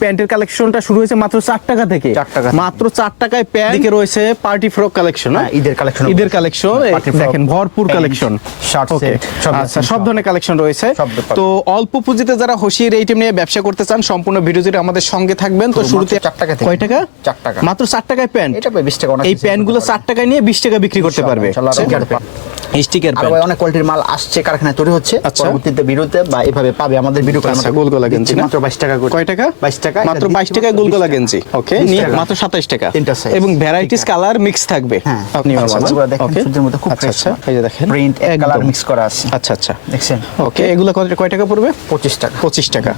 প্যান্টের কালেকশনটা শুরু হয়েছে মাত্র চার টাকা থেকে। মাত্র চার টাকায় প্যান্ট। দিকে রয়েছে পার্টি ফ্রক কালেকশন ঈদের collection ঈদের কালেকশন দেখেন ভরপুর কালেকশন আচ্ছা সব। ধরনের কালেকশন রয়েছে। তো অল্প পুঁজিতে যারা হোসিয়ার আইটেম নিয়ে ব্যবসা করতে চান সম্পূর্ণ ভিডিও জুড়ে আমাদের সঙ্গে থাকবেন। তো শুরুতে চার টাকা। কয় টাকা? চার টাকা। মাত্র চার টাকায় প্যান্ট এটা 20 টাকা এই কিছু প্যান্টগুলো চার টাকায় নিয়ে বিশ টাকা বিক্রি করতে পারবে। স্টিকার আর ভাই অনেক কোয়ালিটির মাল আসছে কারখানায় তৈরি হচ্ছে। আচ্ছা। পরবর্তীতে বিরুতে বা এভাবে পাবে আমাদের ভিডিও আচ্ছা, গোলগলা গেঞ্জি না? মাত্র 22 টাকা করে। কয় টাকা? 22 টাকা মাত্র বাইশ টাকায় গোলগলা গেঞ্জি ওকে 20 নিয়ে মাত্র সাতাইশ টাকা। এবং ভ্যারাইটিস কালার মিক্স থাকবে। হ্যাঁ। আপনি আর আচ্ছা, দেখেন, সুতির মধ্যে খুব আচ্ছা আচ্ছা এই যে দেখেন। প্রিন্ট কালার মিক্স করা আছে। আচ্ছা আচ্ছা। দেখছেন? ওকে এগুলো কত কয় টাকা পড়বে? 25 টাকা। পঁচিশ টাকা।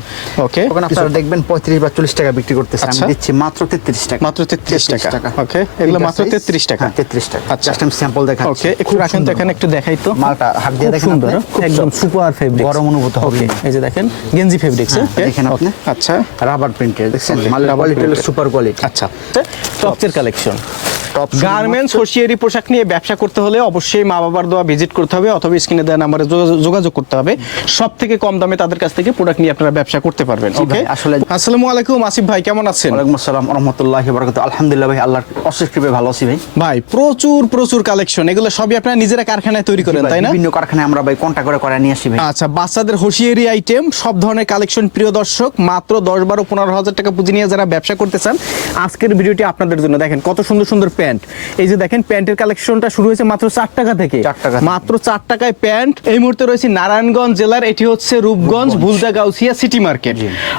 ওকে ওখানে আপনারা দেখবেন 35 বা 40 টাকা বিক্রি করতেছে। আমি আচ্ছা। দিচ্ছি মাত্র 33 টাকা। মাত্র 33 টাকা। ওকে, এগুলো মাত্র 33 টাকা। হ্যাঁ, 33 টাকা। আচ্ছা। জাস্ট আমি স্যাম্পল দেখাচ্ছি। ওকে একটু রাখেন তো এখানে একটু দেখাই তো। মালটা হাত দিয়ে দেখেন সুন্দর। একদম সুপার ফেব্রিক গরম অনুভূত হবে। এই যে দেখেন গেঞ্জি ফেব্রিক্স হ্যাঁ, দেখেন আপনি। আচ্ছা। রাবার প্রিন্টের দেখছেন মালের কোয়ালিটি সুপার কোয়ালিটি আচ্ছা টপসের কালেকশন গার্মেন্টস হোসিয়ারি পোশাক নিয়ে ব্যবসা করতে হলে অবশ্যই মা বাবার দোয়া ভিজিট করতে হবে অথবা স্ক্রিনে দেওয়া নাম্বারে যোগাযোগ- করতে হবে। সব থেকে কম দামে তাদের কাছ থেকে প্রোডাক্ট নিয়ে আপনারা ব্যবসা করতে পারবেন ওকে আসলে- আসসালামু আলাইকুম আসিফ ভাই কেমন আছেন? ওয়ালাইকুম আসসালাম রহমতুল্লাহি বারাকাতুহু। আলহামদুলিল্লাহ ভাই আল্লাহর অশেষ কৃপায় ভালো আছি ভাই। ভাই প্রচুর প্রচুর কালেকশন এগুলো সবই আপনারা নিজেরা কারখানায় তৈরি করেন তাই না? বিভিন্ন কারখানায় আমরা ভাই কন্টাক্ট করে করে নিয়ে আসি ভাই। আচ্ছা বাচ্চাদের হোসিয়ারি আইটেম সব ধরনের কালেকশন প্রিয় দর্শক মাত্র দশ বারো পনেরো হাজার টাকা পুঁজি নিয়ে যারা ব্যবসা করতে চান আজকের ভিডিওটি আপনাদের জন্য। দেখেন কত সুন্দর সুন্দর প্যান্ট। এই যে দেখেন প্যান্টের কালেকশনটা শুরু হয়েছে মাত্র চার টাকা থেকে। মাত্র চার টাকায় প্যান্ট। এই মুহূর্তে রয়েছে নারায়ণগঞ্জ জেলার এটি হচ্ছে রূপগঞ্জ ভুলদা গাউসিয়া সিটি মার্কেট।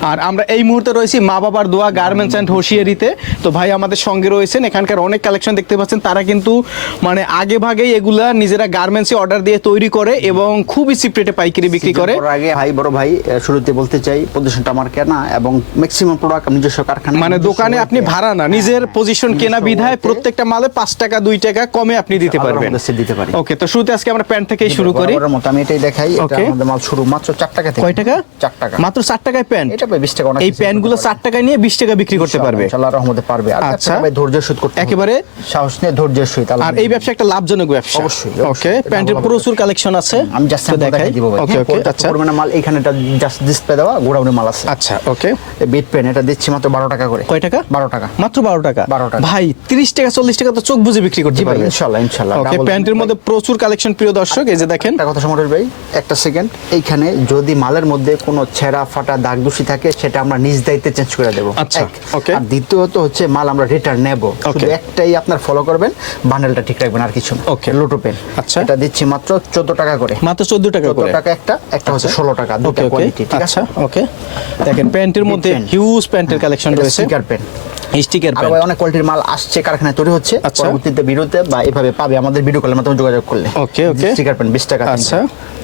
আর আমরা এই মুহূর্তে রয়েছি মা বাবার দোয়া গার্মেন্টস অ্যান্ড হোসিয়ারিতে। তো ভাই আমাদের সঙ্গে রয়েছেন এখানকার অনেক কালেকশন দেখতে পাচ্ছেন। তারা কিন্তু মানে আগে ভাগেই এগুলা নিজেরা গার্মেন্টসে অর্ডার দিয়ে তৈরি করে এবং খুবই সিপ্রেটে পাইকারি বিক্রি করে। আগে ভাই বড় ভাই শুরুতে বলতে চাই প্রদর্শনটা আমার কেনা এবং ম্যাক্সিমাম প্রোডাক্ট নিজস্ব কারখানা মানে দোকানে আপনি ভাড়া না নিজের পজিশন কেনা বিধায় প্রত্যেকটা মালে পাঁচ টাকা দুই টাকা কমে আপনি দিতে পারবেন। দিতে পারি। ওকে তো শুরুতে আজকে আমরা প্যান্ট থেকেই শুরু করি। আমি এটাই দেখাই এটা আমাদের মাল শুরু মাত্র 4 টাকা থেকে। কয় টাকা? 4 টাকা। মাত্র চার টাকায় প্যান্ট? এটা ভাই 20 টাকা অনেক এই প্যান্টগুলো করতে চার টাকায় নিয়ে বিশ টাকা বিক্রি করতে পারবে। আল্লাহর রহমতে পারবে। আর আচ্ছা। ভাই ধৈর্য সহিত করতে একেবারে? সাহস নিয়ে ধৈর্যের সহিত আর এই ব্যবসা একটা লাভজনক ব্যবসা। অবশ্যই, ওকে। প্যান্টের প্রচুর কালেকশন আছে। আমি জাস্ট দেখাই। দিব ভাই। ওকে হ্যাঁ, ওকে আচ্ছা। মাল এখানে জাস্ট ডিসপ্লে দেওয়া গোডাউনে মাল আছে। আচ্ছা ওকে বিট পেন এটা দিচ্ছি মাত্র 12 টাকা করে। কয় টাকা? 12 টাকা। মাত্র বারো টাকা? 12 টাকা। ভাই তিরিশ টাকা চল্লিশ টাকা তো চোখ বুঝে বিক্রি করতে জি ভাই পারবে। ইনশাআল্লাহ ইনশাআল্লাহ ওকে প্যান্টের মধ্যে প্রচুর কালেকশন প্রিয় দর্শক এই যে দেখেন। একটা কথা সমরেশ ভাই একটা সেকেন্ড এইখানে যদি মালের মধ্যে কোনো ছেঁড়া ফাটা দাগ দূষি থাকে সেটা আমরা নিজ দায়িত্বে চেঞ্জ করে দেবো। আচ্ছা, okay. আর দ্বিতীয়ত হচ্ছে মাল আমরা রিটার্ন নেব। শুধু একটাই আপনার ফলো করবেন বান্ডেলটা ঠিক রাখবেন আর কিছু Okay. লোটো পেন আচ্ছা। এটা দিচ্ছি মাত্র 14 টাকা করে। মাত্র চোদ্দ টাকা 14 করে। টাকা একটা একটা হচ্ছে 16 টাকা দুটো ওকে ওকে কোয়ালিটি ঠিক আছে? আচ্ছা ওকে দেখেন প্যান্টের মধ্যে। হিউজ প্যান্টের কালেকশন রয়েছে। স্টিকার প্যান্ট স্টিকার আর অনেক কোয়ালিটির মাল আসছে কারখানায় তৈরি হচ্ছে। আচ্ছা। পরবর্তীতে বিরুতে বা এভাবে পাবে আমাদের ভিডিও কলের মাধ্যমে যোগাযোগ করলে। ওকে ওকে স্টিকার প্যান্ট 20 টাকা আচ্ছা।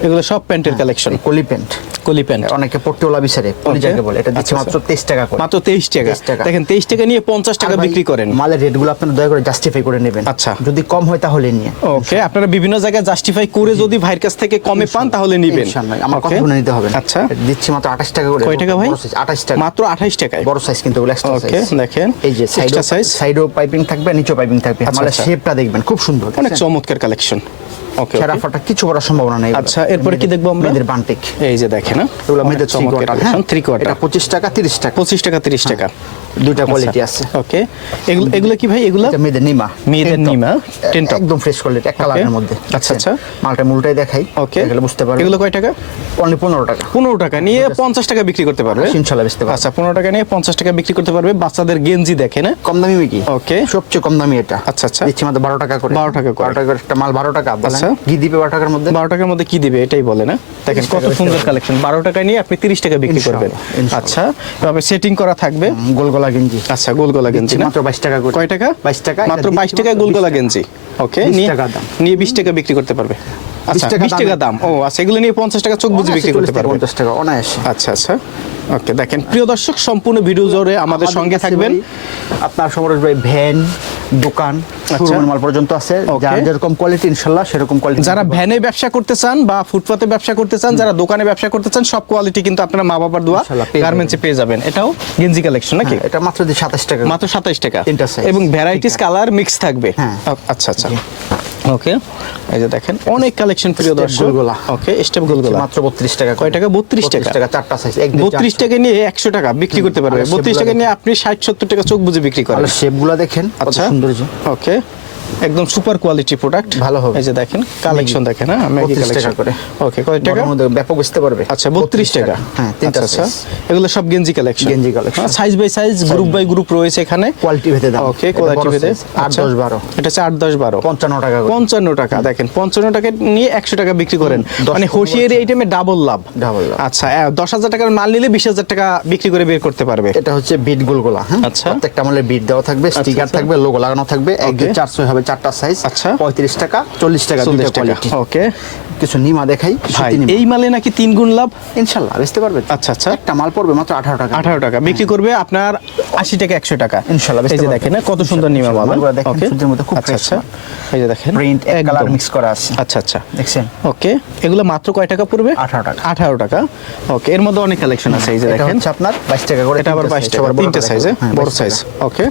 এগুলো সব প্যান্টের কালেকশন কলি পেন্ট কলি প্যান্ট। অনেকে পট্টিওয়ালা বিচারে Okay. বলে। এটা দিচ্ছে আচ্ছা, মাত্র 23 টাকা করে। মাত্র তেইশ টাকা। 23 টাকা। দেখেন তেইশ টাকা নিয়ে পঞ্চাশ টাকা বিক্রি করেন। মালের রেটগুলো আপনারা দয়া করে জাস্টিফাই করে নেবেন। আচ্ছা। যদি কম হয় তাহলে নিয়ে। ওকে আপনারা বিভিন্ন জায়গায় জাস্টিফাই করে যদি ভাইয়ের কাছ থেকে কমে পান তাহলে নিবেন। ইনশাআল্লাহ, আমার কথা শুনে নিতে হবে আচ্ছা। দিচ্ছি মাত্র 28 টাকা করে। কয় টাকা ভাই? বড় 28 টাকা। মাত্র আঠাইশ টাকায়। বড় সাইজ কিন্তু এক্সট্রা ওকে দেখেন এই যে সাইড সাইজ সাইডও পাইপিং থাকবে নিচেও পাইপিং থাকবে। আচ্ছা, মালের আচ্ছা। শেপটা দেখবেন খুব সুন্দর। অনেক চমৎকার কালেকশন ওকে ছেঁড়া ফাটা কিছু করার সম্ভাবনা নেই আচ্ছা, এরপরে কি দেখব আমরা? মেয়েদের বান্টিক। এই যে দেখেন হ্যাঁ? এগুলো মেয়েদের থ্রি কোয়ার্টার থ্রি এটা 25 টাকা 30 টাকা। পঁচিশ টাকা তিরিশ টাকা। দুইটা কোয়ালিটি আছে। ওকে এগুলো এগুলো কি ভাই এগুলো? মেয়েদের নিমা। মেয়েদের নিমা, top। একদম ফ্রেশ কোয়ালিটি এক কালারের মধ্যে। আচ্ছা, আচ্ছা। মালটা মূলটাই দেখাই ওকে দেখলে বুঝতে পারবেন। এগুলো কয় টাকা? অনলি 15 টাকা। পনেরো টাকা নিয়ে পঞ্চাশ টাকা বিক্রি করতে পারবে। ইনশাআল্লাহ বেচতে পারবেন আচ্ছা পনেরো টাকা নিয়ে পঞ্চাশ টাকা বিক্রি করতে পারবে। বাচ্চাদের গেঞ্জি দেখে না কম দামি কি? Okay. সবচেয়ে কম দামি এটা। আচ্ছা, আচ্ছা। দিচ্ছি মাত্র বারো টাকা করে। 12 টাকা করে। বারো টাকা একটা মাল বারো টাকা। আচ্ছা। কি দিবে বারো টাকার মধ্যে? বারো টাকার মধ্যে কি দিবে এটাই বলে না? দেখেন কত সুন্দর কালেকশন বারো টাকায় নিয়ে আপনি তিরিশ টাকা বিক্রি করবেন। আচ্ছা এভাবে সেটিং করা থাকবে। গোলগলা গেঞ্জি। আচ্ছা গোলগলা গেঞ্জি মাত্র বাইশ টাকা কয় টাকা? বাইশ টাকা মাত্র বাইশ টাকায় গোলগলা গেঞ্জি। ওকে নিয়ে নিয়ে বিশ টাকা বিক্রি করতে পারবে। আচ্ছা টাকা বিশ টাকা দাম। ও আচ্ছা এগুলো নিয়ে পঞ্চাশ টাকা চোখ বুঝে বিক্রি করতে পারবে। পঞ্চাশ টাকা অনায়াসে। আচ্ছা আচ্ছা। ওকে দেখেন প্রিয় দর্শক সম্পূর্ণ ভিডিও জোরে আমাদের সঙ্গে থাকবেন। আপনার সমরেশ ভাই ভ্যান দোকান শোরুমের মাল পর্যন্ত আছে। আচ্ছা। যার যেরকম কোয়ালিটি ইনশাল্লাহ সেরকম কোয়ালিটি যারা ভ্যানে ব্যবসা করতে চান বা ফুটপাতে ব্যবসা করতে চান যারা দোকানে ব্যবসা করতে চান সব কোয়ালিটি কিন্তু আপনারা মা বাবার দোয়া গার্মেন্টসে পেয়ে যাবেন। এটাও গেঞ্জি কালেকশন নাকি? এটা মাত্র দিয়ে সাতাশ টাকা। মাত্র সাতাইশ টাকা। তিনটা এবং ভ্যারাইটিস কালার মিক্স থাকবে। হ্যাঁ। আচ্ছা আচ্ছা। ওকে এই যে দেখেন অনেক কালেকশন প্রিয় দর্শক। গুলগুলা। ওকে স্টেপ গোলগুলা। মাত্র বত্রিশ টাকা কয় টাকা? 32 টাকা? টাকা চারটা সাইজ বত্রিশ টাকা নিয়ে একশো টাকা বিক্রি করতে পারবে। আর বত্রিশ সেগুলো টাকা নিয়ে আপনি ষাট সত্তর টাকা চোখ বুঝে বিক্রি করেন। শেপগুলা দেখেন আচ্ছা। সুন্দর ওকে একদম সুপার কোয়ালিটি প্রোডাক্ট। ভালো হবে। এই যে দেখেন কালেকশন দেখেন হ্যাঁ ম্যাগি 32 কালেকশন করে। ওকে কয় টাকা? ব্যাপক বুঝতে পারবে। আচ্ছা বত্রিশ টাকা। হ্যাঁ তিনটা আচ্ছা, আচ্ছা। এগুলো সব গেঞ্জি কালেকশন গেঞ্জি collection। Size by size group by group রয়েছে এখানে। কোয়ালিটি ভেদে দাম। ওকে কোয়ালিটি ভেদে। size, আট দশ বারো। এটা হচ্ছে আট দশ বারো। পঞ্চান্ন টাকা করে। পঞ্চান্ন টাকা দেখেন পঞ্চান্ন টাকা নিয়ে একশো টাকা বিক্রি করেন। মানে হোশিয়ারি আইটেমে ডাবল লাভ। ডাবল লাভ। আচ্ছা আহ, দশ হাজার টাকার মাল নিলে বিশ হাজার টাকা বিক্রি করে বের করতে পারবে। এটা হচ্ছে বিট গুলগুলা হ্যাঁ? আচ্ছা। প্রত্যেকটা আমলের বিট দেওয়া থাকবে স্টিকার আচ্ছা। থাকবে লোগো লাগানো থাকবে। এক Okay. চারশো হবে চারটা সাইজ আচ্ছা। পঁয়ত্রিশ টাকা চল্লিশ টাকা চল্লিশ টাকা ওকে কিছু নিমা দেখাই এই মালে নাকি তিন গুণ লাভ? ইনশাল্লাহ বেচতে পারবে আচ্ছা, আচ্ছা। একটা মাল পড়বে মাত্র আঠারো টাকা। আঠারো টাকা। বিক্রি করবে আপনার আশি টাকা একশো টাকা। ইনশাল্লাহ, এই যে দেখেন না, কত সুন্দর নিমা মালগুলো দেখেন, সূর্যের মধ্যে খুব আচ্ছা আচ্ছা। এই যে দেখেন। প্রিন্ট এক কালার মিক্স করা আছে। আচ্ছা আচ্ছা। দেখছেন? ওকে এগুলো মাত্র কয় টাকা পড়বে? 18 টাকা। আঠারো টাকা। ওকে এর মধ্যে অনেক কালেকশন আছে এই যে দেখেন। আপনার বাইশ টাকা করে এটা আবার বাইশ টাকা তিনটে সাইজে হ্যাঁ, বড় সাইজ ওকে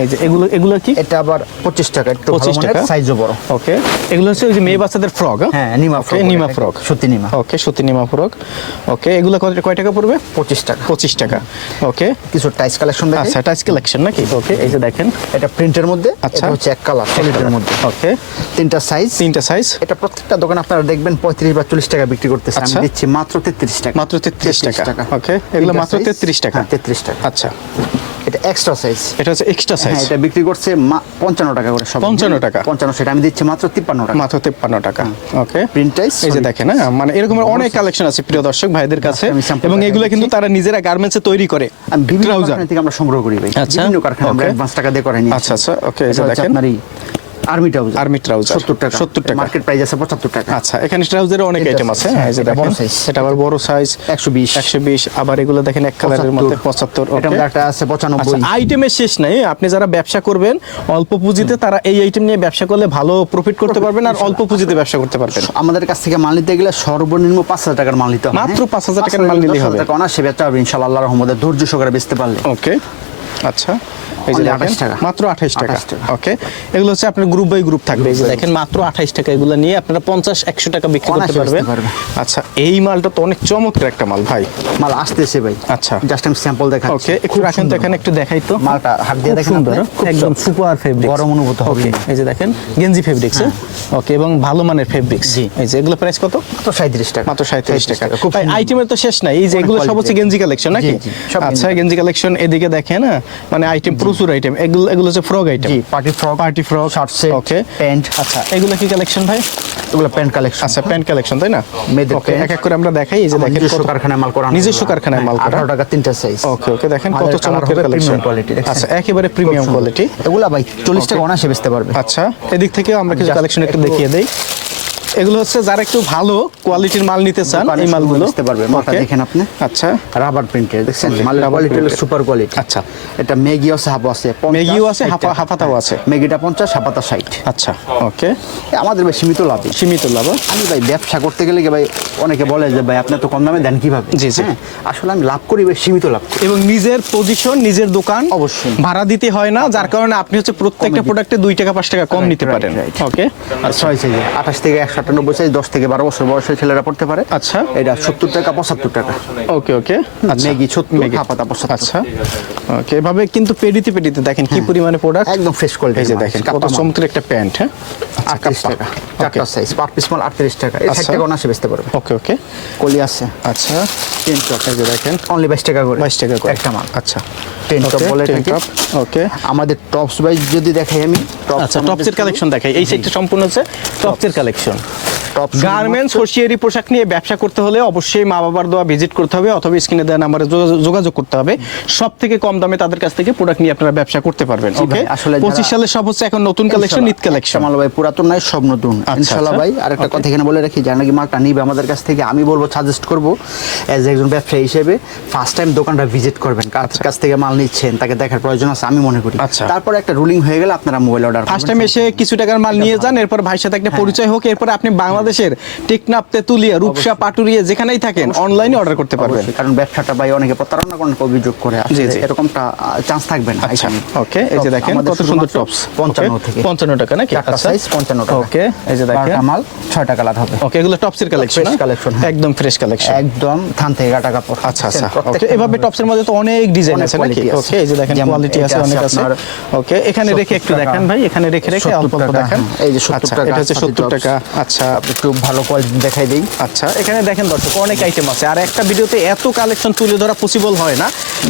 এই যে এগুলো এগুলো কি? এটা আবার পঁচিশ টাকা একটু ভালো টাকা। সাইজও বড়। ওকে এগুলো হচ্ছে ওই যে মেয়ে বাচ্চাদের ফ্রক হ্যাঁ? নিমা ওকে নিমা ফ্রক সত্যি নিমা। ওকে সত্যি নিমা ফ্রক ওকে এগুলো কত কয় টাকা পড়বে? পঁচিশ টাকা। পঁচিশ টাকা। ওকে কিছু টাইস কালেকশন দেখে। আচ্ছা টাচ কালেকশন নাকি? ওকে এই যে দেখেন। এটা প্রিন্টের মধ্যে আচ্ছা। হচ্ছে এক কালার সলিডের মধ্যে। ওকে তিনটা সাইজ তিনটা সাইজ এটা প্রত্যেকটা দোকানে আপনারা দেখবেন পঁয়ত্রিশ বা চল্লিশ টাকা বিক্রি করতেছে। আমি আচ্ছা। দিচ্ছি মাত্র তেত্রিশ টাকা। মাত্র 33 টাকা। Okay, এগুলো মাত্র 33 টাকা। তেত্রিশ টাকা। আচ্ছা। এটা এক্সট্রা সাইজ এটা হচ্ছে এক্সট্রা হ্যাঁ সাইজ এটা বিক্রি করছে পঞ্চান্ন টাকা করে সব। 55 টাকা। পঞ্চান্ন সেটা আমি দিচ্ছি মাত্র তিপ্পান্ন টাকা। মাত্র তেপ্পান্ন টাকা। ওকে টাই এই যে দেখেন না মানে এরকম অনেক কালেকশন আছে প্রিয় দর্শক ভাইদের কাছে। আমি sample এবং এগুলো কিন্তু তারা নিজেরা গার্মেন্টসে তৈরি করে। বিভিন্ন কারখানা থেকে আমরা সংগ্রহ করি ভাই। আচ্ছা। বিভিন্ন কারখানা আমরা. অ্যাডভান্স টাকা দিয়ে করে নিই আচ্ছা, আচ্ছা, ওকে এই যে দেখেন। আর্মি ট্রাউজার Army trouser, সত্তর টাকা। 70 টাকা। মার্কেট প্রাইস আছে পঁচাত্তর টাকা। আচ্ছা এখানে ট্রাউজারের অনেক আইটেম আছে। হ্যাঁ এই যে দেখেন। এটা আবার বড় সাইজ একশো বিশ। একশো বিশ। আবার এগুলো দেখেন এক কালারের মধ্যে পঁচাত্তর এটা একটা আছে পঁচানব্বই। আচ্ছা আইটেমের শেষ নাই। আপনি যারা ব্যবসা করবেন অল্প পুঁজিতে তারা এই আইটেম নিয়ে ব্যবসা করলে ভালো প্রফিট করতে পারবেন আর অল্প পুঁজিতে ব্যবসা করতে পারবেন। আমাদের কাছ থেকে মাল নিতে গেলে সর্বনিম্ন পাঁচ হাজার টাকার মাল নিতে হবে মাত্র হ্যাঁ? 5,000 টাকার মাল নিলেই হবে। টাকা অনার্সে বেচা হবে ইনশাল্লাহ আল্লাহর রহমতে। ধৈর্য সহকারে বেচতে পারলে। ওকে আচ্ছা এই যে Only দেখেন 28 টাকা। মাত্র আঠাইশ টাকা। ওকে এগুলো হচ্ছে আপনার গ্রুপ বাই গ্রুপ থাকবে। এই যে দেখেন মাত্র আঠাইশ টাকা এগুলো নিয়ে আপনারা পঞ্চাশ একশো টাকা বিক্রি করতে পারবেন। আচ্ছা এই মালটা তো অনেক চমৎকার একটা মাল ভাই। মাল আসতেছে ভাই। আচ্ছা। জাস্ট আমি স্যাম্পল দেখাচ্ছি। ওকে একটু রাখেন তো এখানে একটু দেখাই তো। মালটা হাত দিয়ে দেখেন সুন্দর। একদম সুপার ফেব্রিক গরম অনুভূত হবে। এই যে দেখেন গেঞ্জি ফেব্রিক্স ওকে এবং ভালো মানের ফেব্রিক্স। এই যে এগুলো প্রাইস কত? মাত্র টাকা। মাত্র সাঁত্রিশ টাকা। খুব আইটেমের তো শেষ নাই। এই যে এগুলো সব হচ্ছে গেঞ্জি কালেকশন নাকি? আচ্ছা গেঞ্জি গেঞ্জি কালেকশন এদিকে দেখেন হ্যাঁ, মানে আইটেম প্রচুর আইটেম এগুলো এগুলো হচ্ছে ফ্রক আইটেম জি party frock party frock shirt set okay pant আচ্ছা। এগুলো কি কালেকশন ভাই? এগুলো প্যান্ট কালেকশন আচ্ছা প্যান্ট কালেকশন তাই না? মেয়েদের ওকে এক এক করে আমরা দেখাই এই যে দেখেন নিজস্ব কারখানায় মাল করা নিজস্ব কারখানায় মাল করা। আঠারো টাকা তিনটা সাইজ ওকে ওকে দেখেন কত চমৎকার কালেকশন দেখছেন? আচ্ছা একেবারে প্রিমিয়াম কোয়ালিটি এগুলা ভাই চল্লিশ টাকা অনায়াসে বেচতে পারবে। আচ্ছা এদিক থেকেও আমরা কিছু কালেকশন একটু- দেখিয়ে দেই। এগুলো হচ্ছে যারা একটু ভালো কোয়ালিটির মাল নিতে চান এই মালগুলো নিতে পারবে। মালটা Okay. দেখেন আপনি। আচ্ছা রাবার প্রিন্টের দেখছেন মালের rubber কোয়ালিটি সুপার কোয়ালিটি আচ্ছা। এটা আছে হাফ আছে 50, ম্যাগিও আছে, 60 হাফা- হাফাতাও আছে। ম্যাগিটা পঞ্চাশ হাফাতা ষাট আচ্ছা ওকে আমাদের ভাই সীমিত লাভ সীমিত লাভ আমি ভাই ব্যবসা করতে গেলে কি ভাই অনেকে বলে যে ভাই আপনি তো কম দামে দেন কীভাবে জি, জি। হ্যাঁ, আসলে আমি লাভ করি ভাই সীমিত লাভ এবং নিজের পজিশন নিজের দোকান অবশ্যই। ভাড়া দিতে হয় না যার কারণে আপনি হচ্ছে প্রত্যেকটা প্রোডাক্টে দুই টাকা পাঁচ টাকা কম নিতে পারেন. ওকে আর ছয় সাইজে আঠাশ থেকে একশো আটানব্বই সাইজ দশ থেকে বারো বছর বয়সের ছেলেরা পড়তে পারে। আচ্ছা। এটা সত্তর টাকা পঁচাত্তর টাকা। ওকে ওকে। আচ্ছা। ম্যাগি সত্তর ম্যাগি। হাফাতা পঁচাত্তর। আচ্ছা। ওকে এভাবে কিন্তু পেডিতে পেডিতে দেখেন কি পরিমাণে প্রোডাক্ট একদম ফ্রেশ কোয়ালিটি এই যে দেখেন কত চমৎকার একটা প্যান্ট হ্যাঁ? আটত্রিশ টাকা। চারটা সাইজ পার পিস মাল আটত্রিশ টাকা। এই আচ্ছা। অনাসে বেচতে পারবে। ওকে ওকে। কলি আছে। আচ্ছা। টেন টপ এই যে দেখেন। অনলি বাইশ টাকা করে। বাইশ টাকা করে। একটা মাল। আচ্ছা। টেন টপ বলে। ওকে। আমাদের টপস বাইজ যদি দেখাই আমি আচ্ছা টপসের কালেকশন দেখাই। এই সেটটা সম্পূর্ণ হচ্ছে টপসের কালেকশন গার্মেন্টস হোশিয়ারি পোশাক নিয়ে ব্যবসা করতে হলে অবশ্যই মা বাবার দোয়া ভিজিট করতে হবে অথবা স্ক্রিনে দেওয়া নাম্বারে যোগাযোগ করতে হবে। সব থেকে কম দামে তাদের কাছ থেকে প্রোডাক্ট নিয়ে আপনারা ব্যবসা করতে পারবেন ওকে আসলে পঁচিশ সালে সব হচ্ছে এখন নতুন কালেকশন ঈদ কালেকশন মাল ভাই পুরাতন নাই সব নতুন। ইনশাআল্লাহ আচ্ছা। ভাই আর একটা কথা এখানে বলে রাখি যারা নাকি মালটা নিবে আমাদের কাছ থেকে আমি বলব সাজেস্ট করব অ্যাজ একজন ব্যবসায়ী হিসেবে ফার্স্ট টাইম দোকানটা ভিজিট করবেন কার কাছ থেকে মাল নিচ্ছেন তাকে দেখার প্রয়োজন আছে আমি মনে করি। আচ্ছা। তারপর একটা রুলিং হয়ে গেলে আপনারা মোবাইল অর্ডার ফার্স্ট টাইম এসে কিছু টাকার মাল নিয়ে যান এরপর ভাইয়ের সাথে একটা পরিচয় হোক এরপর আপনি বাংলাদেশের টেকনাফ তেতুলিয়া রূপসা পাটুরিয়া যেখানেই থাকেন অনলাইনে অর্ডার করতে পারবেন। কারণ ব্যবসাটা ভাই অনেকে প্রতারণা করেন অভিযোগ করে আসলে জি। এরকমটা চান্স থাকবে না আচ্ছা ওকে এই যে দেখেন কত সুন্দর টপস 55 থেকে। পঞ্চান্ন টাকা নাকি? আচ্ছা সাইজ 55 টাকা। ওকে এই যে দেখেন। বারোটা মাল ছয়টা কালার হবে। ওকে এগুলো টপসের কালেকশন collection, হ্যাঁ। একদম ফ্রেশ কালেকশন একদম থান থেকে কাটা কাপড়। আচ্ছা আচ্ছা ওকে এভাবে টপসের মধ্যে তো অনেক ডিজাইন আছে নাকি? ওকে এই যে দেখেন কোয়ালিটি আছে অনেক আছে। ওকে এখানে রেখে একটু দেখেন ভাই এখানে রেখে রেখে অল্প অল্প দেখেন। এই যে 70 আচ্ছা টাকা এটা হচ্ছে 70 টাকা আচ্ছা। একটু ভালো কোয়ালিটি দেখাই দিই। আচ্ছা এখানে দেখেন দর্শক অনেক আইটেম আছে। আর একটা ভিডিওতে এত কালেকশন তুলে ধরা পসিবল হয় না।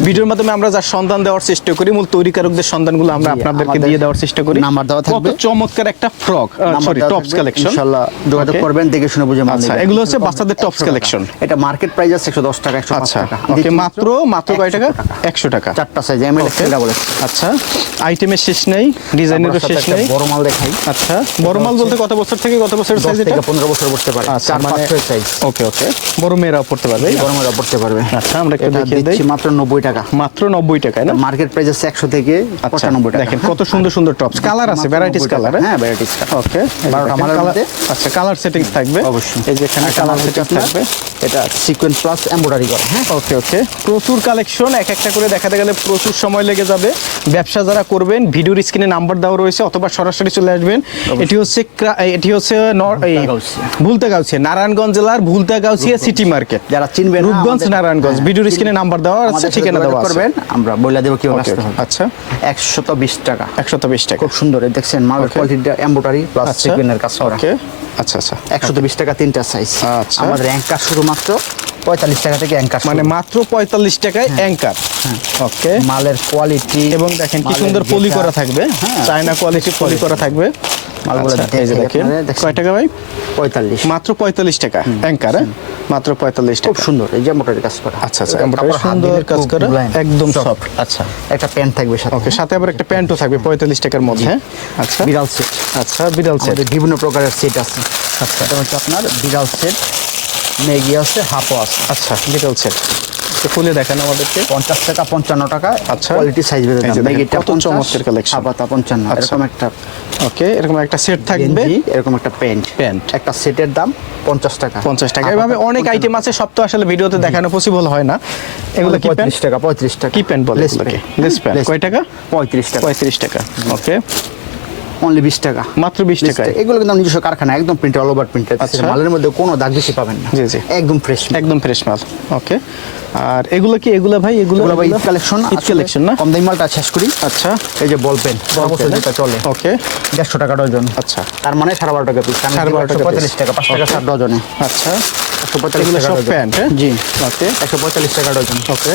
ভিডিওর মাধ্যমে আমরা যার সন্ধান দেওয়ার চেষ্টা করি মূল তৈরিকারকদের সন্ধানগুলো আমরা আপনাদেরকে দিয়ে দেওয়ার চেষ্টা করি। নাম্বার দেওয়া কত থাকবে। চমৎকার একটা ফ্রক সরি টপস কালেকশন ইনশাআল্লাহ যোগাযোগ করবেন দেখে শুনে বুঝে মাল আচ্ছা, এগুলো হচ্ছে বাচ্চাদের টপস কালেকশন এটা মার্কেট প্রাইস আছে 110 টাকা 105 আচ্ছা টাকা। ওকে মাত্র মাত্র কয় টাকা? 100 টাকা। চারটা সাইজ এমএল Okay. ডাবল আচ্ছা আইটেমের শেষ নেই ডিজাইনেরও তারপর শেষ নেই। বড় মাল দেখাই। আচ্ছা বড় মাল বলতে কত বছর থেকে কত বছরের 10 সাইজ এটা? থেকে 15 বছর পড়তে পারে। আচ্ছা চার মানে পাঁচ ছয় সাইজ ওকে ওকে। বড় মেয়েরাও পড়তে পারবে? বড় পড়তে পারবে। আচ্ছা আমরা একটু দেখিয়ে দেই। মাত্র 90 টাকা। মাত্র নব্বই টাকায় না? মার্কেট প্রাইস আছে 100 থেকে আচ্ছা 95 টাকা। দেখেন কত সুন্দর সুন্দর টপস কালার আছে ভ্যারাইটিস কালার হ্যাঁ? ভ্যারাইটিস ওকে মালের মধ্যে? আচ্ছা কালার সেটিংস থাকবে। অবশ্যই। এই যে এখানে কালার সেটিংস থাকবে। এটা সিকোয়েন্স প্লাস এমব্রয়ডারি করা হ্যাঁ? ওকে ওকে প্রচুর কালেকশন এক একটা করে দেখাতে গেলে প্রচুর সময় লেগে যাবে। ব্যবসা যারা করবেন ভিডিওর স্ক্রিনে নাম্বার দেওয়া রয়েছে অথবা সরাসরি চলে আসবেন। এটি হচ্ছে এটি হচ্ছে ভুলতাগাউছিয়া নারায়ণগঞ্জ জেলার ভুলতাগাউছিয়া সিটি মার্কেট যারা চিনবেন রূপগঞ্জ নারায়ণগঞ্জ। হ্যাঁ, ভিডিওর স্ক্রিনে নাম্বার দেওয়া আছে ঠিকানা দেওয়া করবেন আমরা বলে দেবো কীভাবে আসতে হবে। আচ্ছা। একশত বিশ টাকা। একশত বিশ টাকা। খুব সুন্দর দেখছেন মালের. কোয়ালিটিটা এমব্রয়ডারি প্লাস আচ্ছা। কাজ করা। ওকে আচ্ছা আচ্ছা। একশত বিশ টাকা তিনটা সাইজ আচ্ছা। আমাদের অ্যাঙ্কার শুধুমাত্র পঁয়তাল্লিশ টাকা থেকে অ্যাঙ্কার মানে মাত্র পঁয়তাল্লিশ টাকায় অ্যাঙ্কার ওকে মালের কোয়ালিটি এবং দেখেন কি সুন্দর পলি করা থাকবে। হ্যাঁ। চায়না কোয়ালিটি পলি করা থাকবে। মালগুলো আচ্ছা, এই যে দেখে দেখেন কয় টাকা ভাই? পঁয়তাল্লিশ। মাত্র পঁয়তাল্লিশ টাকা অ্যাঙ্কার হ্যাঁ? মাত্র পঁয়তাল্লিশ টাকা। সুন্দর এই যে মোটরের কাজ করা। আচ্ছা আচ্ছা সুন্দর কাজ করা একদম সফট আচ্ছা। একটা প্যান্ট থাকবে সাথে। ওকে সাথে আবার একটা প্যান্টও থাকবে পঁয়তাল্লিশ টাকার মধ্যে হ্যাঁ? আচ্ছা। বিড়াল সেট আচ্ছা বিড়াল সেট বিভিন্ন প্রকারের সেট আছে। আচ্ছা। এটা হচ্ছে আপনার বিড়াল সেট মেগি আছে হাফও আছে। আচ্ছা বিড়াল সেট তো খুলে দেখান আমাদেরকে। পঞ্চাশ টাকা পঞ্চান্ন টাকা। আচ্ছা। কোয়ালিটি সাইজ বেঁধে এই যে দেখেন, কত চমৎকার collection। হাফাতা পঞ্চান্ন আচ্ছা। এরকম একটা ওকে এরকম একটা সেট থাকবে। এরকম একটা প্যান্ট। প্যান্ট। একটা সেটের দাম পঞ্চাশ টাকা। পঞ্চাশ টাকা। এভাবে অনেক আইটেম আছে সব তো আসলে ভিডিওতে দেখানো পসিবল হয় না। এগুলো কি পঁয়ত্রিশ টাকা পঁয়ত্রিশ টাকা। কি প্যান্ট বলে লেস প্যান্ট কয় টাকা? পঁয়ত্রিশ টাকা। পঁয়ত্রিশ টাকা। ওকে অনলি বিশ টাকা। মাত্র বিশ টাকা। এগুলো কিন্তু নিজস্ব কারখানা একদম প্রিন্ট অল ওভার প্রিন্টেড। মালের মধ্যে কোনো দাগ বেশি পাবেন না। জি, জি। একদম ফ্রেশ একদম ফ্রেশ মাল। ওকে আর এগুলো কি এগুলো ভাই এগুলো ভাই ঈদ কালেকশন ঈদ কালেকশন না? কম দামি মালটা শেষ করি। আচ্ছা। এই যে বল পেন যেটা চলে। ওকে। দেড়শো টাকা ডজন। আচ্ছা। তার মানে সাড়ে বারো টাকা পিস সাড়ে বারো টাকা পঁয়তাল্লিশ টাকা পাঁচ টাকা. ষাট ডজনে। আচ্ছা। একশো পঁয়তাল্লিশ টাকা সব প্যান্ট হ্যাঁ? জি। ওকে। একশো পঁয়তাল্লিশ টাকা ডজন। ওকে।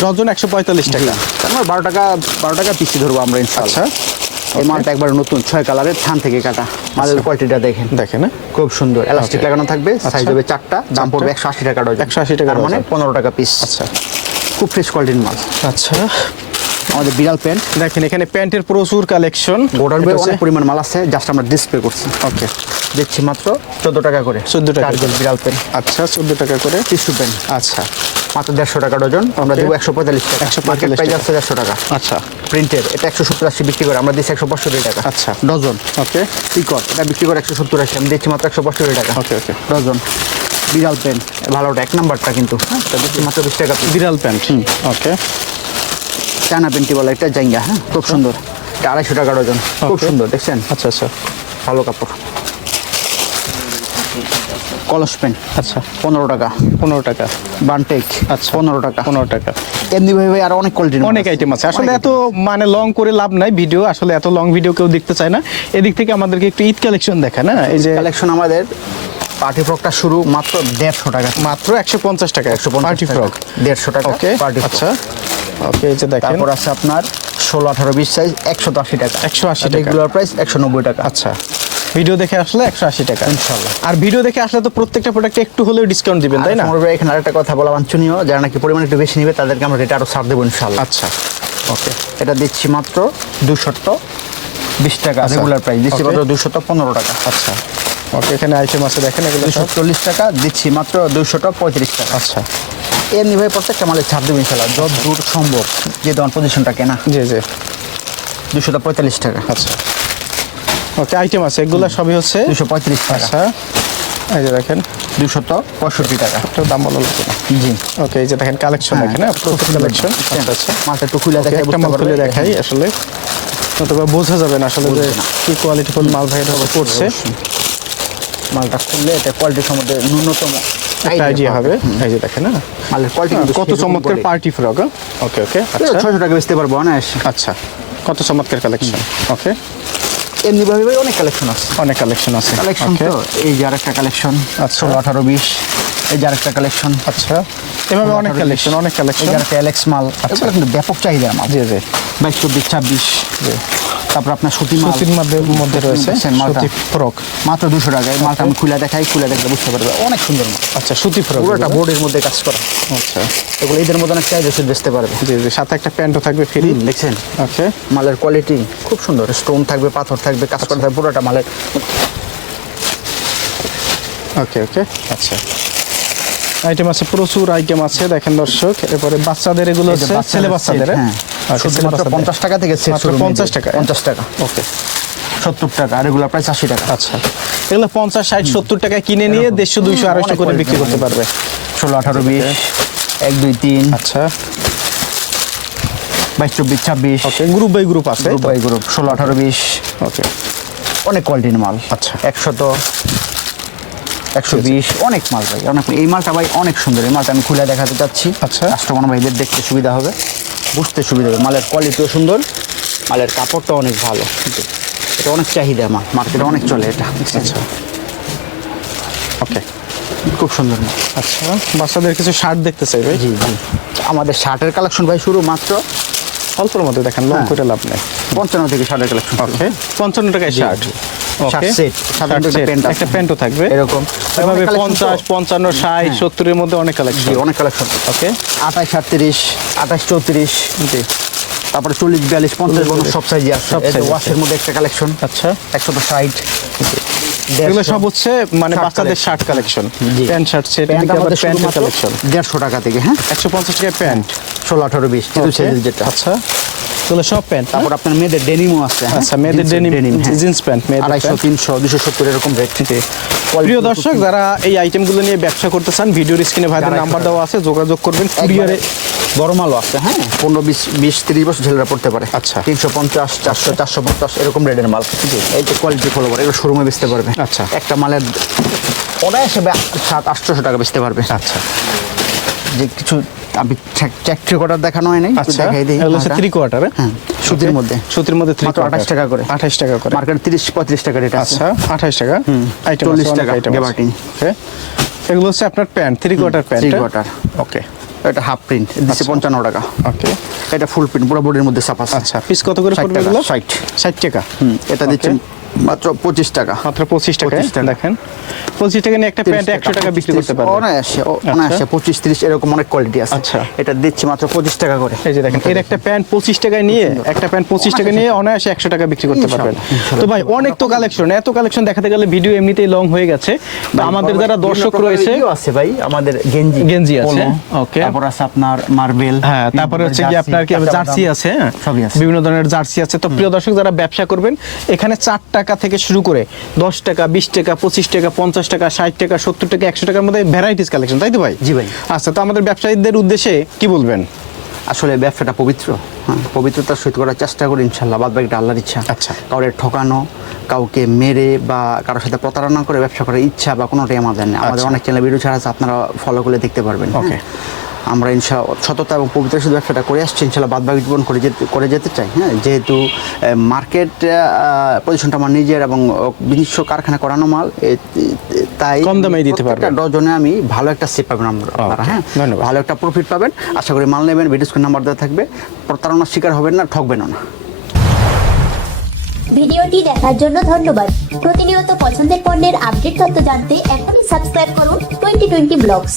ডজন একশো পঁয়তাল্লিশ টাকা। তার মানে বারো টাকা বারো টাকা পিসি ধরবো আমরা আচ্ছা। এই মালটা একবার নতুন ছয় কালারের থান থেকে কাটা। মালের কোয়ালিটিটা দেখেন। দেখেন হ্যাঁ? খুব সুন্দর। Elastic Okay. লাগানো থাকবে সাইজ হবে চারটা দাম পড়বে একশো আশি টাকা একশো আশি টাকা মানে পনেরো টাকা পিস আচ্ছা। খুব ফ্রেশ কোয়ালিটির মাল। আচ্ছা। আমাদের বিড়াল প্যান্ট। দেখেন এখানে প্যান্টের প্রচুর কালেকশন গোটার বই অনেক পরিমাণ মাল আছে জাস্ট আমরা ডিসপ্লে করছি। ওকে দিচ্ছি মাত্র চোদ্দ টাকা করে। 14 টাকা বিড়াল প্যান্ট। আচ্ছা চোদ্দ টাকা করে টিস্যু প্যান্ট আচ্ছা মাত্র দেড়শো টাকা ডজন আমরা. দেবো একশো পঁয়তাল্লিশ টাকা। 145 মার্কেট প্রাইস টাকা। আছে দেড়শো টাকা। আচ্ছা। প্রিন্টের এটা একশো সত্তর আশি বিক্রি করে আমরা দিচ্ছি একশো পঁয়ষট্টি টাকা। আচ্ছা ডজন। ওকে পিকট এটা বিক্রি করে একশো সত্তর আশি আমি দিচ্ছি মাত্র একশো পঁয়ষট্টি টাকা। ওকে ওকে ডজন। বিড়াল পেন ভালোটা এক নাম্বারটা কিন্তু। হ্যাঁ মাত্র বিশ টাকা। বিড়াল প্যান্ট। ওকে চায়না পেন্টি বলা এটা জাইঙ্গা হ্যাঁ? খুব সুন্দর। এটা আড়াইশো টাকা ডজন। খুব সুন্দর দেখছেন? আচ্ছা আচ্ছা। ভালো কাপড়। কলস পেন। আচ্ছা। পনেরো টাকা। পনেরো টাকা। বানটেক। আচ্ছা। পনেরো টাকা। পনেরো টাকা। এমনি ভাবে আর অনেক কোয়ালিটির অনেক আইটেম আছে। আসলে এত মানে লং করে লাভ নাই ভিডিও আসলে এত লং ভিডিও কেউ দেখতে চায় না। এদিক থেকে আমাদেরকে একটু ঈদ কালেকশন দেখা না এই যে কালেকশন আমাদের পার্টি ফ্রকটা শুরু মাত্র দেড়শো টাকা। মাত্র একশো পঞ্চাশ টাকা একশো পার্টি ফ্রক দেড়শো টাকা ওকে পার্টি আচ্ছা। ওকে এই যে দেখেন। তারপর আছে আপনার ষোলো আঠারো বিশ সাইজ একশো আশি টাকা। 180 টাকা। রেগুলার প্রাইস একশো নব্বই টাকা। আচ্ছা। ভিডিও দেখে আসলে একশো আশি টাকা। ইনশাল্লাহ। আর ভিডিও দেখে আসলে তো প্রত্যেকটা প্রোডাক্টে একটু হলেও ডিসকাউন্ট দিবেন তাই না? আমার এখানে আরেকটা কথা বলা বাঞ্ছনীয় যারা নাকি পরিমাণ একটু বেশি নিবে তাদেরকে আমরা রেট আরও ছাড় দেবো ইনশাল্লাহ আচ্ছা। ওকে এটা দিচ্ছি মাত্র দুশত বিশ টাকা আচ্ছা। রেগুলার প্রাইস দিচ্ছি মাত্র দুশত পনেরো টাকা। আচ্ছা। ওকে এখানে আইটেম আছে দেখেন এগুলো চল্লিশ টাকা দিচ্ছি মাত্র দুশত পঁয়ত্রিশ টাকা। আচ্ছা। এমনি ভাই প্রত্যেকটা মালের ছাড় দেবো ইনশাল্লাহ যত দূর সম্ভব। যে দোকান পজিশনটা কেনা। জি জি। দুশত পঁয়তাল্লিশ টাকা। আচ্ছা। ওকে আইটেম আছে এগুলো সবই হচ্ছে? দুশো পঁয়ত্রিশ টাকা। আচ্ছা এই যে দেখেন। দুশত পঁয়ষট্টি টাকা। একটু দাম বলা লাগবে জি। ওকে এই যে দেখেন কালেকশন দেখেন হ্যাঁ কালেকশন আচ্ছা। মালটা একটু খুলে ওকে, দেখে একটা মাল খুলে দেখাই আসলে। অথবা বোঝা যাবে না আসলে যে। কি কোয়ালিটিফুল মাল ভাই করছে। মালটা খুললে এটা কোয়ালিটি সম্বন্ধে ন্যূনতম। একটা আইডিয়া হবে। এই যে দেখেন মালের কোয়ালিটি কত চমৎকার পার্টি ফ্রক ওকে ওকে আচ্ছা। ছয়শো টাকা বেচতে পারব অনায়াস। আচ্ছা কত চমৎকার কালেকশন ওকে এমনি ভাবে অনেক কালেকশন আছে। অনেক কালেকশন আছে। কালেকশন তো এই যে আরেকটা কালেকশন আচ্ছা। এই যে আরেকটা কালেকশন আচ্ছা। এভাবে অনেক কালেকশন অনেক কালেকশন মাল। এগুলো কিন্তু ব্যাপক চাহিদার মাল। জি জি। তারপর আপনার সুতি মাল। সুতির মধ্যে মধ্যে রয়েছে? সুতি ফ্রক। মাত্র দুশো টাকায়। মালটা আমি খুলে দেখাই খুলে দেখলে বুঝতে পারবে। অনেক সুন্দর মাল। আচ্ছা সুতি ফ্রক পুরোটা বোর্ডের মধ্যে কাজ করা। আচ্ছা। এগুলো এদের মধ্যে অনেক চাহিদা সেট বেচতে পারবে। জি জি সাথে একটা প্যান্টও থাকবে ফ্রি। দেখছেন? ওকে মালের কোয়ালিটি খুব সুন্দর। স্টোন থাকবে পাথর থাকবে কাজ করা থাকবে পুরোটা মালের। ওকে ওকে। আচ্ছা। আইটেম আছে প্রচুর আইটেম আছে দেখেন দর্শক। এরপরে বাচ্চাদের এগুলো হচ্ছে ছেলে বাচ্চাদের হ্যাঁ? ছেলে শুধুমাত্র পঞ্চাশ টাকা থেকে 50 টাকা? পঞ্চাশ টাকা। ওকে। সত্তর টাকা আর এগুলো প্রায় আশি টাকা। আচ্ছা। এগুলো পঞ্চাশ ষাট সত্তর কিনে নিয়ে দেড়শো দুইশো আড়াইশো করে বিক্রি করতে পারবে। ষোলো আঠারো বিশ এক দুই তিন। আচ্ছা। বাইশ চব্বিশ ছাব্বিশ। ওকে গ্রুপ বাই গ্রুপ আছে। গ্রুপ বাই গ্রুপ ষোলো আঠারো বিশ। ওকে। অনেক কোয়ালিটির মাল। আচ্ছা। একশত একশো বিশ অনেক মাল ভাই। অনেক এই মালটা ভাই অনেক সুন্দর। এই মালটা আমি খুলে দেখাতে চাচ্ছি। আচ্ছা। কাস্টমার ভাইদের দেখতে সুবিধা হবে। বুঝতে সুবিধা হবে। মালের কোয়ালিটিও সুন্দর মালের কাপড়টাও অনেক ভালো। এটা অনেক চাহিদা মাল মার্কেটে অনেক চলে এটা। আচ্ছা। ওকে খুব সুন্দর। আচ্ছা বাচ্চাদের কিছু শার্ট দেখতে চাই চাইবে জি জি। আমাদের শার্টের কালেকশন ভাই শুরু মাত্র অল্পের মধ্যে দেখেন লং হ্যাঁ। করে লাভ নেই। পঞ্চান্ন থেকে শার্টের কালেকশন ওকে পঞ্চান্ন টাকায় শার্ট একটা প্যান্ট আছে। একটা প্যান্টও থাকবে। এরকম। এভাবে পঞ্চাশ পঞ্চান্ন ষাট সত্তরের মধ্যে অনেক কালেকশন অনেক কালেকশন ওকে আঠাশ আটত্রিশ আঠাশ চৌত্রিশ। জি। তারপরে চল্লিশ বিয়াল্লিশ পঞ্চাশ বড় সব সাইজে আছে। সব এই যে size ওয়াশের মধ্যে একটা কালেকশন আচ্ছা। একশত ষাট। এগুলো সব হচ্ছে মানে বাচ্চাদের shirt collection pant shirt set pant আমাদের কালেকশন দেড়শো টাকা থেকে হ্যাঁ? একশো পঞ্চাশ টাকায় প্যান্ট। ষোলো আঠারো বিশ। যেটা আচ্ছা। এগুলো সব প্যান্ট তারপর আপনার মেয়েদের ডেনিমও আছে হ্যাঁ? আচ্ছা মেয়েদের ডেনিম হ্যাঁ। জিন্স প্যান্ট মেয়েদের আড়াইশো তিনশো দুশো সত্তর এরকম রেট প্রিয় দর্শক যারা এই আইটেমগুলো নিয়ে ব্যবসা করতে চান ভিডিওর স্ক্রিনে ভাইদের নাম্বার দেওয়া আছে যোগাযোগ করবেন। কুরিয়ারে বড় মালও আছে হ্যাঁ? পনেরো বিশ বিশ তিরিশ বছর ছেলেরা পড়তে পারে। আচ্ছা। তিনশো পঞ্চাশ চারশো চারশো পঞ্চাশ এরকম রেটের মাল। এই যে কোয়ালিটি ফলো করে এগুলো শোরুমে বেচতে পারবে। আচ্ছা। একটা মালের অনায়াসে সাত আটশোশো টাকা বেচতে পারবে। আচ্ছা। যে কিছু আমি চেক কটার দেখানো হয় নাই আচ্ছা দেখাই দিই। এগুলো হচ্ছে থ্রি কোয়ার্টার হ্যাঁ? সুতির মধ্যে। সুতির মধ্যে থ্রি মাত্র 28 টাকা করে। আঠাশ টাকা করে। মার্কেট তিরিশ পঁয়ত্রিশ টাকা রেট আছে। আচ্ছা আঠাশ টাকা। আইটেম 40 টাকা, item আছে। এগুলো হচ্ছে আপনার pant three quarter pant three quarter okay এটা হাফ প্রিন্ট দিচ্ছে। পঞ্চান্ন টাকা। ওকে এটা ফুল প্রিন্ট পুরো বডির মধ্যে সাপ আছে। আচ্ছা পিস কত করে 60 পড়বে এগুলো? 60 ষাট টাকা। হুম, এটা দিচ্ছে মাত্র পঁচিশ টাকা। মাত্র পঁচিশ টাকা। দেখেন। পঁচিশ টাকা নিয়ে একটা প্যান্ট একশো টাকা বিক্রি করতে পারবে। অনায়াসে অনায়াসে পঁচিশ তিরিশ এরকম অনেক কোয়ালিটি আছে। আচ্ছা। এটা দিচ্ছি মাত্র পঁচিশ টাকা করে। এই যে দেখেন এর একটা প্যান্ট পঁচিশ টাকায় নিয়ে একটা প্যান্ট পঁচিশ টাকা নিয়ে অনায়াসে। একশো টাকা বিক্রি করতে পারবেন। তো ভাই অনেক তো কালেকশন এত কালেকশন দেখাতে গেলে ভিডিও এমনিতেই লং হয়ে গেছে। তো আমাদের যারা দর্শক রয়েছে আছে ভাই আমাদের গেঞ্জি গেঞ্জি আছে, okay. তারপর আছে আপনার মার্বেল হ্যাঁ তারপরে হচ্ছে কি আপনার কি জার্সি আছে হ্যাঁ। সবই আছে। বিভিন্ন ধরনের জার্সি আছে। তো প্রিয় দর্শক যারা ব্যবসা করবেন এখানে চার টাকা থেকে শুরু করে দশ টাকা বিশ টাকা পঁচিশ টাকা পঞ্চাশ টাকা ষাট টাকা সত্তর টাকা একশো টাকার মধ্যে ভ্যারাইটিস কালেকশন তাই তো ভাই জি ভাই। আচ্ছা তো আমাদের ব্যবসায়ীদের উদ্দেশ্যে কি বলবেন আসলে ব্যবসাটা পবিত্র হ্যাঁ পবিত্রতার সহিত করার চেষ্টা করি ইনশাল্লাহ বাদ বাকিটা আল্লাহর ইচ্ছা আচ্ছা। কাউরে ঠকানো কাউকে মেরে বা কারোর সাথে প্রতারণা করে ব্যবসা করার ইচ্ছা বা কোনোটাই আমাদের নেই আমাদের আচ্ছা। অনেক চ্যানেল ভিডিও ছাড়া আছে আপনারা ফলো করে দেখতে পারবেন হ্যাঁ? আমরা ইনশা সততা এবং পবিত্র শুধু ব্যবসাটা করে আসছি ইনশাল্লাহ বাদ বাকি জীবন করে যেতে করে যেতে চাই হ্যাঁ? যেহেতু মার্কেট পজিশনটা আমার নিজের এবং নিজস্ব কারখানা করানো মাল তাই কম দামেই দিতে পারবেন। প্রত্যেকটা ডজনে আমি ভালো একটা সেপ পাবেন আমরা- আপনারা হ্যাঁ? ধন্যবাদ। ভালো একটা প্রফিট পাবেন আশা করি মাল নেবেন ভিডিও স্ক্রিন নাম্বার দেওয়া থাকবে প্রতারণার শিকার হবেন না ঠকবেনও না। ভিডিওটি দেখার জন্য ধন্যবাদ। প্রতিনিয়ত পছন্দের পণ্যের আপডেট তথ্য জানতে এখনই সাবস্ক্রাইব করুন টোয়েন্টি টোয়েন্টি ব্লগস